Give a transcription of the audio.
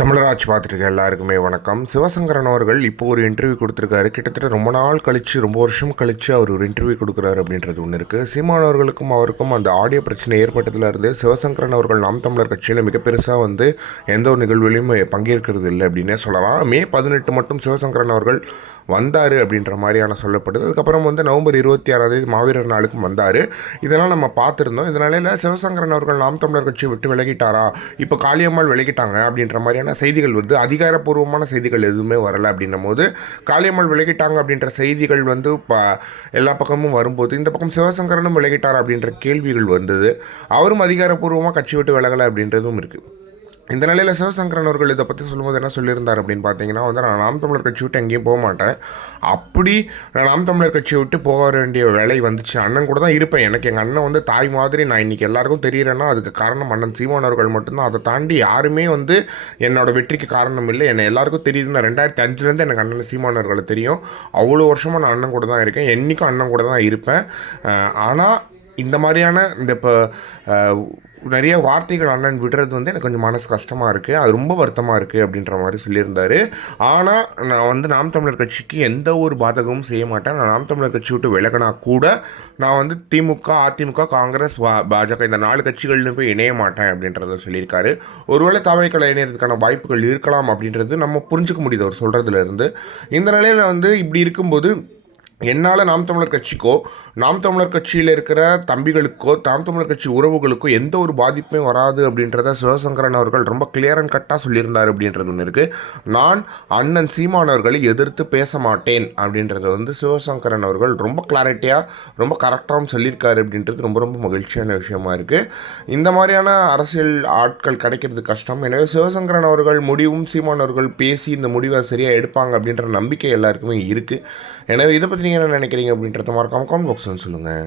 தமிழராஜ் பார்த்துருக்க எல்லாருக்குமே வணக்கம். சிவசங்கரன் அவர்கள் இப்போ ஒரு இன்டர்வியூ கொடுத்துருக்காரு. கிட்டத்தட்ட ரொம்ப நாள் கழிச்சு ரொம்ப வருஷம் கழிச்சு அவர் ஒரு இன்டர்வியூ கொடுக்குறாரு அப்படின்றது ஒன்று இருக்குது சீமான் அவர்களுக்கும் அவருக்கும் அந்த ஆடியோ பிரச்சனை ஏற்பட்டதுலேருந்து சிவசங்கரன் அவர்கள் நாம் தமிழர் கட்சியில் மிக பெருசாக வந்து எந்த ஒரு நிகழ்விலையும் பங்கேற்கிறது இல்லை அப்படின்னே சொல்லலாம். மே பதினெட்டு மட்டும் சிவசங்கரன் அவர்கள் வந்தார் அப்படின்ற மாதிரியான சொல்லப்படுது. அதுக்கப்புறம் வந்து நவம்பர் இருபத்தி ஆறாம் தேதி மாவீரர் நாளுக்கும் வந்தார். இதெல்லாம் நம்ம பார்த்துருந்தோம். இதனால சிவசங்கரன் அவர்கள் நாம் தமிழர் கட்சியை விட்டு விலகிட்டாரா? இப்போ காளியம்மாள் விலகிட்டாங்க அப்படின்ற மாதிரியான செய்திகள் வருது அதிகாரப்பூர்வமான செய்திகள் எதுவுமே வரலை அப்படின்னும் போது காளியம்மாள் விலகிட்டாங்க அப்படின்ற செய்திகள் வந்து ப எல்லா பக்கமும் வரும்போது இந்த பக்கம் சிவசங்கரனும் விலகிட்டார் அப்படின்ற கேள்விகள் வந்தது. அவரும் அதிகாரப்பூர்வமாக கட்சி விட்டு விலகலை அப்படின்றதும் இருக்குது இந்த நிலையில் சிவசங்கரன் அவர்கள் இதை பற்றி சொல்லும்போது என்ன சொல்லியிருந்தார் அப்படின்னு பார்த்தீங்கன்னா வந்து நான் நாம் தமிழர் கட்சி விட்டு எங்கேயும் போக மாட்டேன். அப்படி நான் நாம் தமிழர் கட்சியை விட்டு போக வேண்டிய வேலை வந்துச்சு. அண்ணன் கூட தான் இருப்பேன். எனக்கு எங்கள் அண்ணன் வந்து தாய் மாதிரி நான் இன்றைக்கி எல்லாருக்கும் தெரியிறேன்னா அதுக்கு காரணம் அண்ணன் சீமான் அவர்கள் மட்டும்தான். அதை தாண்டி யாருமே வந்து என்னோட வெற்றிக்கு காரணம் இல்லை. என்னை எல்லாருக்கும் தெரியுதுன்னா ரெண்டாயிரத்தி அஞ்சுலேருந்து எனக்கு அண்ணன் சீமான் அவர்களை தெரியும். அவ்வளோ வருஷமாக நான் அண்ணன் கூட தான் இருக்கேன். என்றைக்கும் அண்ணன் கூட தான் இருப்பேன். ஆனால் இந்த மாதிரியான இந்த இப்போ நிறைய வார்த்தைகள் அண்ணன் விடுறது வந்து எனக்கு கொஞ்சம் மனசு கஷ்டமாக இருக்குது அது ரொம்ப வருத்தமாக இருக்குது அப்படின்ற மாதிரி சொல்லியிருந்தார். ஆனால் நான் வந்து நாம் தமிழர் கட்சிக்கு எந்த ஒரு பாதகமும் செய்ய மாட்டேன். நான் நாம் தமிழர் கட்சி விட்டு விலகினா கூட நான் வந்து திமுக அதிமுக காங்கிரஸ் பாஜக இந்த நாலு கட்சிகள்னு போய் இணைய மாட்டேன் அப்படின்றத சொல்லியிருக்காரு. ஒருவேளை தவைக்களை இணையறதுக்கான வாய்ப்புகள் இருக்கலாம் அப்படின்றது நம்ம புரிஞ்சுக்க முடியுது அவர் சொல்கிறதுல இருந்து. இந்த நிலையில் வந்து இப்படி இருக்கும்போது என்னால் நாம் தமிழர் கட்சிக்கோ நாம் தமிழர் கட்சியில் இருக்கிற தம்பிகளுக்கோ நாம் தமிழர் கட்சி உறவுகளுக்கோ எந்த ஒரு பாதிப்பும் வராது அப்படின்றத சிவசங்கரன் அவர்கள் ரொம்ப கிளியர் அண்ட் கட்டாக சொல்லியிருந்தார் அப்படின்றது ஒன்று இருக்குது நான் அண்ணன் சீமான் அவர்களை எதிர்த்து பேச மாட்டேன் அப்படின்றத வந்து சிவசங்கரன் அவர்கள் ரொம்ப கிளாரிட்டியாக ரொம்ப கரெக்டாகவும் சொல்லியிருக்காரு அப்படின்றது ரொம்ப ரொம்ப மகிழ்ச்சியான விஷயமா இருக்குது இந்த மாதிரியான அரசியல் ஆட்கள் கிடைக்கிறது கஷ்டம். எனவே சிவசங்கரன் அவர்கள் முடிவும் சீமான் அவர்கள் பேசி இந்த முடிவை சரியாக எடுப்பாங்க அப்படின்ற நம்பிக்கை எல்லாருக்குமே இருக்குது எனவே இதை பற்றி நீங்கள் என்ன நினைக்கிறீங்க அப்படின்றத மறக்காம காமெண்ட் பாக்ஸ்னு சொல்லுங்கள்